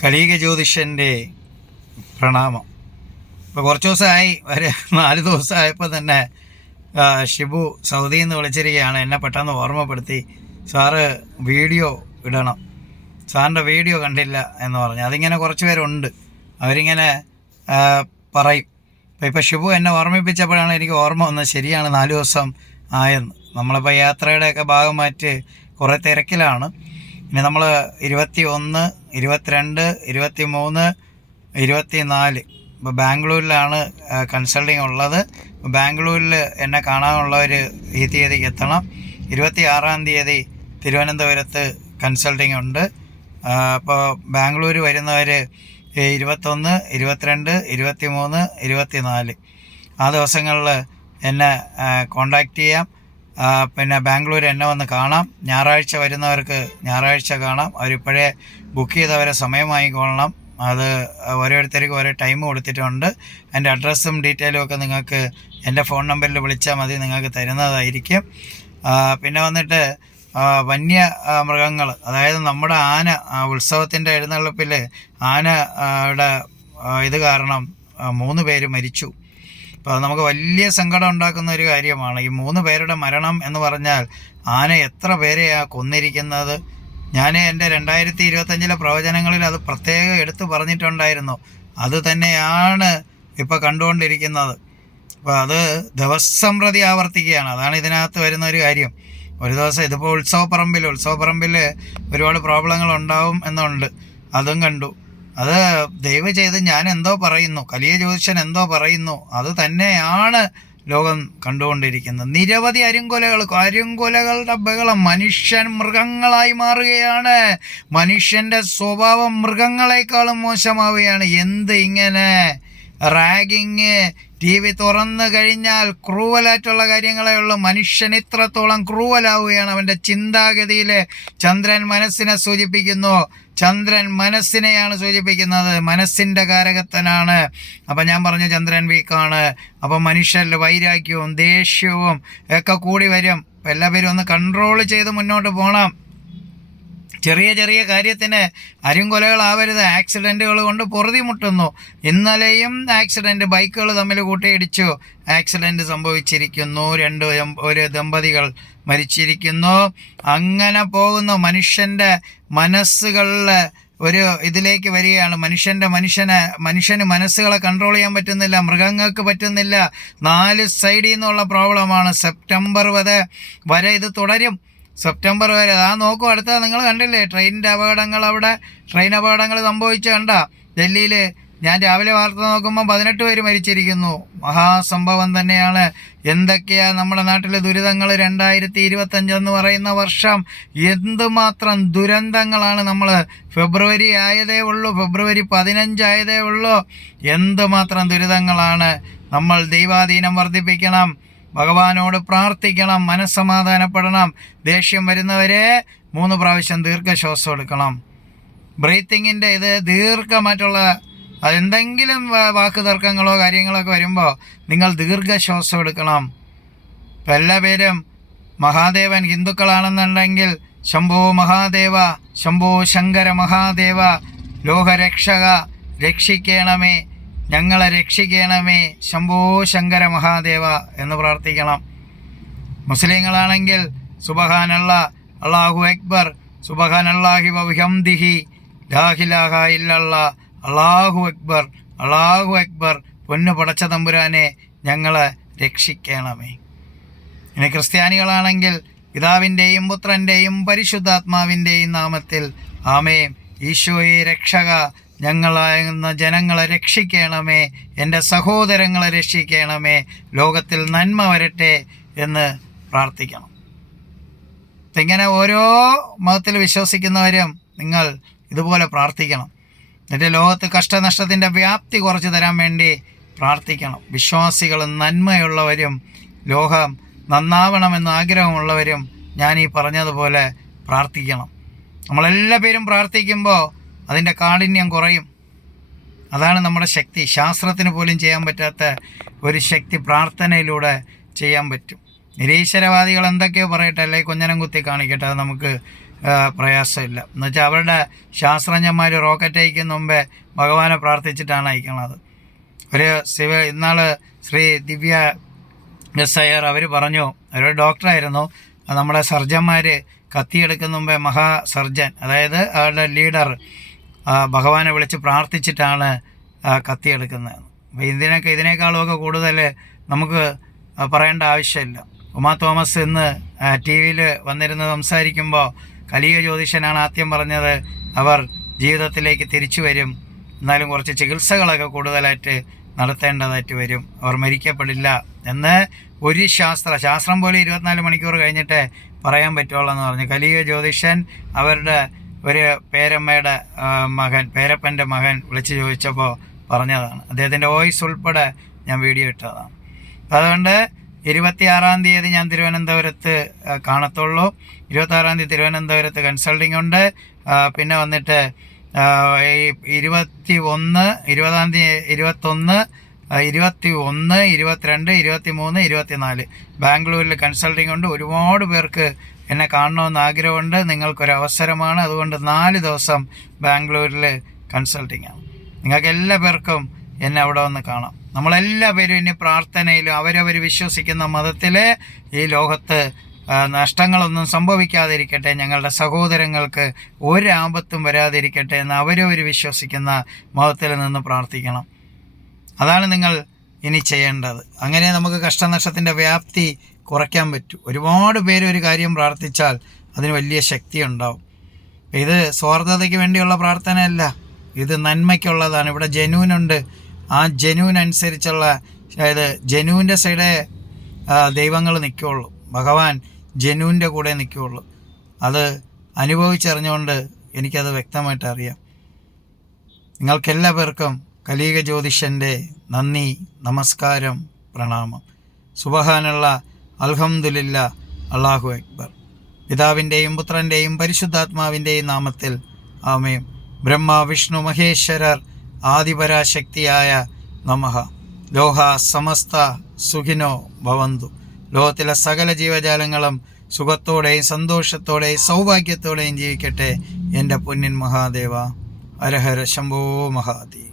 കലീക ജ്യോതിഷൻ്റെ പ്രണാമം. ഇപ്പോൾ കുറച്ച് ദിവസമായി, ഒരു 4 ദിവസമായപ്പോൾ തന്നെ ഷിബു സൗദിയിൽ നിന്ന് വിളിച്ചിരിക്കുകയാണ്. എന്നെ പെട്ടെന്ന് ഓർമ്മപ്പെടുത്തി, സാറ് വീഡിയോ ഇടണം, സാറിൻ്റെ വീഡിയോ കണ്ടില്ല എന്ന് പറഞ്ഞു. അതിങ്ങനെ കുറച്ച് പേരുണ്ട്, അവരിങ്ങനെ പറയും. ഇപ്പോൾ ഷിബു എന്നെ ഓർമ്മിപ്പിച്ചപ്പോഴാണ് എനിക്ക് ഓർമ്മ വന്നത്, ശരിയാണ് 4 ദിവസം ആയെന്ന്. നമ്മളിപ്പോൾ യാത്രയുടെയൊക്കെ ഭാഗമായിട്ട് കുറേ തിരക്കിലാണ്. ഇനി നമ്മൾ 21, 22, 23, 24 ഇപ്പോൾ ബാംഗ്ലൂരിലാണ് കൺസൾട്ടിങ് ഉള്ളത്. ബാംഗ്ലൂരിൽ എന്നെ കാണാനുള്ളവർ ഈ തീയതിക്ക് എത്തണം. 26-ാം തീയതി തിരുവനന്തപുരത്ത് കൺസൾട്ടിങ് ഉണ്ട്. അപ്പോൾ ബാംഗ്ലൂർ വരുന്നവർ 21, 22, 23, 24 ആ ദിവസങ്ങളിൽ എന്നെ കോണ്ടാക്റ്റ് ചെയ്യാം. പിന്നെ ബാംഗ്ലൂർ എന്നെ വന്ന് കാണാം. ഞായറാഴ്ച വരുന്നവർക്ക് ഞായറാഴ്ച കാണാം. അവരിപ്പോഴേ ബുക്ക് ചെയ്തവരെ സമയം വാങ്ങിക്കൊള്ളണം. അത് ഓരോരുത്തർക്കും ഓരോ ടൈം കൊടുത്തിട്ടുണ്ട്. എൻ്റെ അഡ്രസ്സും ഡീറ്റെയിലും ഒക്കെ നിങ്ങൾക്ക് എൻ്റെ ഫോൺ നമ്പറിൽ വിളിച്ചാൽ മതി, നിങ്ങൾക്ക് തരുന്നതായിരിക്കും. പിന്നെ വന്നിട്ട് വന്യ മൃഗങ്ങൾ, അതായത് നമ്മുടെ ആന ഉത്സവത്തിൻ്റെ എഴുന്നള്ളിപ്പിൽ ആനയുടെ ഇത് കാരണം 3 പേര് മരിച്ചു. അപ്പോൾ അത് നമുക്ക് വലിയ സങ്കടം ഉണ്ടാക്കുന്ന ഒരു കാര്യമാണ്. ഈ 3 പേരുടെ മരണം എന്ന് പറഞ്ഞാൽ ആന എത്ര പേരെയാണ് കൊന്നിരിക്കുന്നത്. ഞാൻ എൻ്റെ 2025 പ്രവചനങ്ങളിൽ അത് പ്രത്യേകം എടുത്തു പറഞ്ഞിട്ടുണ്ടായിരുന്നു. അത് തന്നെയാണ് ഇപ്പോൾ കണ്ടുകൊണ്ടിരിക്കുന്നത്. അപ്പോൾ അത് ദിവസം പ്രതി ആവർത്തിക്കുകയാണ്. അതാണ് ഇതിനകത്ത് വരുന്ന ഒരു കാര്യം. ഒരു ദിവസം ഇതിപ്പോൾ ഉത്സവപ്പറമ്പിൽ ഒരുപാട് പ്രോബ്ലങ്ങൾ ഉണ്ടാവും എന്നുണ്ട്, അതും കണ്ടു. അത് ദയവ് ചെയ്ത് ഞാൻ എന്തോ പറയുന്നു, കലിയ ജ്യോതിഷൻ എന്തോ പറയുന്നു, അത് തന്നെയാണ് ലോകം കണ്ടുകൊണ്ടിരിക്കുന്നത്. നിരവധി അരുങ്കൊലകളുടെ ബഹളം. മനുഷ്യൻ മൃഗങ്ങളായി മാറുകയാണ്. മനുഷ്യൻ്റെ സ്വഭാവം മൃഗങ്ങളെക്കാളും മോശമാവുകയാണ്. എന്ത് ഇങ്ങനെ റാഗിങ്, TV തുറന്നു കഴിഞ്ഞാൽ ക്രൂവലായിട്ടുള്ള കാര്യങ്ങളേ ഉള്ളൂ. മനുഷ്യൻ ഇത്രത്തോളം ക്രൂവലാവുകയാണ്. അവൻ്റെ ചിന്താഗതിയിൽ ചന്ദ്രൻ മനസ്സിനെ സൂചിപ്പിക്കുന്നു. ചന്ദ്രൻ മനസ്സിനെയാണ് സൂചിപ്പിക്കുന്നത്, മനസ്സിൻ്റെ കാരകത്തനാണ്. അപ്പം ഞാൻ പറഞ്ഞു ചന്ദ്രൻ വീക്കാണ്. അപ്പം മനുഷ്യരിൽ വൈരാഗ്യവും ദേഷ്യവും ഒക്കെ കൂടി വരും. അപ്പം എല്ലാവരും ഒന്ന് കൺട്രോൾ ചെയ്ത് മുന്നോട്ട് പോകണം. ചെറിയ കാര്യത്തിന് അരുങ്കൊലകളാവരുത്. ആക്സിഡൻറ്റുകൾ കൊണ്ട് പൊറുതിമുട്ടുന്നു. ഇന്നലെയും ആക്സിഡൻറ്റ്, ബൈക്കുകൾ തമ്മിൽ കൂട്ടിയിടിച്ചു, ആക്സിഡൻറ്റ് സംഭവിച്ചിരിക്കുന്നു. ഒരു ദമ്പതികൾ മരിച്ചിരിക്കുന്നു. അങ്ങനെ പോകുന്നു. മനുഷ്യൻ്റെ മനസ്സുകളിൽ ഒരു ഇതിലേക്ക് വരികയാണ്. മനുഷ്യന് മനസ്സുകളെ കൺട്രോൾ ചെയ്യാൻ പറ്റുന്നില്ല, മൃഗങ്ങൾക്ക് പറ്റുന്നില്ല. 4 സൈഡിൽ നിന്നുള്ള പ്രോബ്ലമാണ്. സെപ്റ്റംബർ വരെ ഇത് തുടരും. സെപ്റ്റംബർ വരെ. നോക്കൂ, അടുത്ത നിങ്ങൾ കണ്ടില്ലേ ട്രെയിൻ അപകടങ്ങൾ സംഭവിച്ച കണ്ട ഡൽഹിയിൽ. ഞാൻ രാവിലെ വാർത്ത നോക്കുമ്പോൾ 18 പേര് മരിച്ചിരിക്കുന്നു. മഹാസംഭവം തന്നെയാണ്. എന്തൊക്കെയാ നമ്മുടെ നാട്ടിലെ ദുരിതങ്ങൾ. 2025 എന്ന് പറയുന്ന വർഷം എന്തുമാത്രം ദുരന്തങ്ങളാണ്. നമ്മൾ ഫെബ്രുവരി ആയതേ ഉള്ളൂ, ഫെബ്രുവരി 15 ആയതേ ഉള്ളൂ. എന്തുമാത്രം ദുരിതങ്ങളാണ്. നമ്മൾ ദൈവാധീനം വർദ്ധിപ്പിക്കണം, ഭഗവാനോട് പ്രാർത്ഥിക്കണം, മനസ്സമാധാനപ്പെടണം. ദേഷ്യം വരുന്നവരെ 3 പ്രാവശ്യം ദീർഘശ്വാസം എടുക്കണം. ബ്രീത്തിങ്ങിൻ്റെ ഇത് ദീർഘമായിട്ടുള്ള അതെന്തെങ്കിലും വാക്ക് തർക്കങ്ങളോ കാര്യങ്ങളൊക്കെ വരുമ്പോൾ നിങ്ങൾ ദീർഘശ്വാസം എടുക്കണം. ഇപ്പം എല്ലാ പേരും മഹാദേവൻ ഹിന്ദുക്കളാണെന്നുണ്ടെങ്കിൽ ശംഭോ മഹാദേവ, ശംഭോ ശങ്കര മഹാദേവ, ലോകരക്ഷക, രക്ഷിക്കണമേ, ഞങ്ങളെ രക്ഷിക്കണമേ, ശംഭോ ശങ്കര മഹാദേവ എന്ന് പ്രാർത്ഥിക്കണം. മുസ്ലിങ്ങളാണെങ്കിൽ സുബ്ഹാനല്ലാഹ്, അല്ലാഹു അക്ബർ, സുബ്ഹാനല്ലാഹി വബിഹംദിഹി, ലാ ഇലാഹ ഇല്ലല്ലാഹ്, അല്ലാഹു അക്ബർ, അല്ലാഹു അക്ബർ. പൊന്നു പടച്ച തമ്പുരാനെ ഞങ്ങളെ രക്ഷിക്കണമേ. ഇനി ക്രിസ്ത്യാനികളാണെങ്കിൽ പിതാവിൻ്റെയും പുത്രൻ്റെയും പരിശുദ്ധാത്മാവിൻ്റെയും നാമത്തിൽ ആമേൻ. ഈശോയെ രക്ഷക, ഞങ്ങളാകുന്ന ജനങ്ങളെ രക്ഷിക്കണമേ, എൻ്റെ സഹോദരങ്ങളെ രക്ഷിക്കണമേ, ലോകത്തിൽ നന്മ വരട്ടെ എന്ന് പ്രാർത്ഥിക്കണം. ഇങ്ങനെ ഓരോ മതത്തിൽ വിശ്വസിക്കുന്നവരും നിങ്ങൾ ഇതുപോലെ പ്രാർത്ഥിക്കണം. എന്നിട്ട് ലോകത്ത് കഷ്ടനഷ്ടത്തിൻ്റെ വ്യാപ്തി കുറച്ച് തരാൻ വേണ്ടി പ്രാർത്ഥിക്കണം. വിശ്വാസികളും നന്മയുള്ളവരും ലോകം നന്നാവണമെന്ന് ആഗ്രഹമുള്ളവരും ഞാൻ ഈ പറഞ്ഞതുപോലെ പ്രാർത്ഥിക്കണം. നമ്മളെല്ലാ പേരും പ്രാർത്ഥിക്കുമ്പോൾ അതിൻ്റെ കാഠിന്യം കുറയും. അതാണ് നമ്മുടെ ശക്തി. ശാസ്ത്രത്തിന് പോലും ചെയ്യാൻ പറ്റാത്ത ഒരു ശക്തി പ്രാർത്ഥനയിലൂടെ ചെയ്യാൻ പറ്റും. നിരീശ്വരവാദികൾ എന്തൊക്കെയോ പറയട്ടെ, അല്ലെങ്കിൽ കൊഞ്ഞനം കുത്തി കാണിക്കട്ടെ, അത് നമുക്ക് പ്രയാസമില്ല. എന്നുവെച്ചാൽ അവരുടെ ശാസ്ത്രജ്ഞന്മാർ റോക്കറ്റ് അയക്കുന്ന മുമ്പേ ഭഗവാനെ പ്രാർത്ഥിച്ചിട്ടാണ് അയക്കണത്. ഇന്നാൾ ശ്രീ ദിവ്യ എസ് അയ്യർ അവർ പറഞ്ഞു, അവരൊരു ഡോക്ടറായിരുന്നു, നമ്മുടെ സർജന്മാർ കത്തിയെടുക്കുന്ന മുമ്പേ സർജൻ, അതായത് അവരുടെ ലീഡർ ഭഗവാനെ വിളിച്ച് പ്രാർത്ഥിച്ചിട്ടാണ് കത്തിയെടുക്കുന്നത്. അപ്പോൾ ഇതിനേക്കാളുമൊക്കെ കൂടുതൽ നമുക്ക് പറയേണ്ട ആവശ്യമില്ല. ഉമാ തോമസ് ഇന്ന് ടി വിയിൽ വന്നിരുന്ന് സംസാരിക്കുമ്പോൾ കലിക ജ്യോതിഷനാണ് ആദ്യം പറഞ്ഞത് അവർ ജീവിതത്തിലേക്ക് തിരിച്ചു വരും, എന്നാലും കുറച്ച് ചികിത്സകളൊക്കെ കൂടുതലായിട്ട് നടത്തേണ്ടതായിട്ട് വരും, അവർ മരിക്കപ്പെടില്ല എന്ന് ഒരു ശാസ്ത്രം പോലെ 24 മണിക്കൂർ കഴിഞ്ഞിട്ടേ പറയാൻ പറ്റുള്ളൂ എന്ന് പറഞ്ഞു. കലിക ജ്യോതിഷൻ അവരുടെ ഒരു പേരപ്പൻ്റെ മകൻ വിളിച്ച് ചോദിച്ചപ്പോൾ പറഞ്ഞതാണ്. അദ്ദേഹത്തിൻ്റെ വോയിസ് ഉൾപ്പെടെ ഞാൻ വീഡിയോ ഇട്ടതാണ്. അതുകൊണ്ട് 26-ാം തീയതി ഞാൻ തിരുവനന്തപുരത്ത് കാണത്തുള്ളൂ. 26-ാം തീയതി തിരുവനന്തപുരത്ത് കൺസൾട്ടിംഗ് ഉണ്ട്. പിന്നെ വന്നിട്ട് 21, 20-ാം തീയതി 21, 22, 23, 24 ബാംഗ്ലൂരിൽ കൺസൾട്ടിംഗ് ഉണ്ട്. ഒരുപാട് പേർക്ക് എന്നെ കാണണമെന്ന് ആഗ്രഹമുണ്ട്. നിങ്ങൾക്കൊരവസരമാണ്. അതുകൊണ്ട് 4 ദിവസം ബാംഗ്ലൂരിൽ കൺസൾട്ടിംഗ് ആണ്. നിങ്ങൾക്ക് എല്ലാ പേർക്കും എന്നെ അവിടെ വന്ന് കാണാം. നമ്മളെല്ലാ പേരും ഇനി പ്രാർത്ഥനയിലും അവരവർ വിശ്വസിക്കുന്ന മതത്തിൽ ഈ ലോകത്ത് നഷ്ടങ്ങളൊന്നും സംഭവിക്കാതിരിക്കട്ടെ, ഞങ്ങളുടെ സഹോദരങ്ങൾക്ക് ഒരാപത്തും വരാതിരിക്കട്ടെ എന്ന് അവരവർ വിശ്വസിക്കുന്ന മതത്തിൽ നിന്ന് പ്രാർത്ഥിക്കണം. അതാണ് നിങ്ങൾ ഇനി ചെയ്യേണ്ടത്. അങ്ങനെ നമുക്ക് കഷ്ടനഷ്ടത്തിൻ്റെ വ്യാപ്തി കുറയ്ക്കാൻ പറ്റും. ഒരുപാട് പേര് ഒരു കാര്യം പ്രാർത്ഥിച്ചാൽ അതിന് വലിയ ശക്തി ഉണ്ടാവും. ഇത് സ്വാർത്ഥതയ്ക്ക് വേണ്ടിയുള്ള പ്രാർത്ഥനയല്ല, ഇത് നന്മയ്ക്കുള്ളതാണ്. ഇവിടെ ജനൂനുണ്ട്. ആ ജനൂൻ അനുസരിച്ചുള്ള, അതായത് ജനൂൻ്റെ സൈഡേ ദൈവങ്ങൾ നിൽക്കുകയുള്ളൂ. ഭഗവാൻ ജനൂൻ്റെ കൂടെ നിൽക്കുകയുള്ളൂ. അത് അനുഭവിച്ചറിഞ്ഞുകൊണ്ട് എനിക്കത് വ്യക്തമായിട്ട് അറിയാം. നിങ്ങൾക്കെല്ലാവർക്കും കലീക ജ്യോതിഷൻ്റെ നന്ദി, നമസ്കാരം, പ്രണാമം. സുബ്ഹാനല്ലാഹ്, അൽഹംദുലില്ലാഹ്, അല്ലാഹു അക്ബർ. പിതാവിൻ്റെയും പുത്രൻ്റെയും പരിശുദ്ധാത്മാവിൻ്റെയും നാമത്തിൽ ആമേൻ. ബ്രഹ്മ വിഷ്ണു മഹേശ്വരർ ആദിപരാശക്തിയായ നമഃ. ലോക സമസ്ത സുഖിനോ ഭവന്തു. ലോകത്തിലെ സകല ജീവജാലങ്ങളും സുഖത്തോടെയും സന്തോഷത്തോടെയും സൗഭാഗ്യത്തോടെയും ജീവിക്കട്ടെ എൻ്റെ പൊന്നിൻ മഹാദേവ. ഹര ഹര ശംഭോ മഹാദേവ.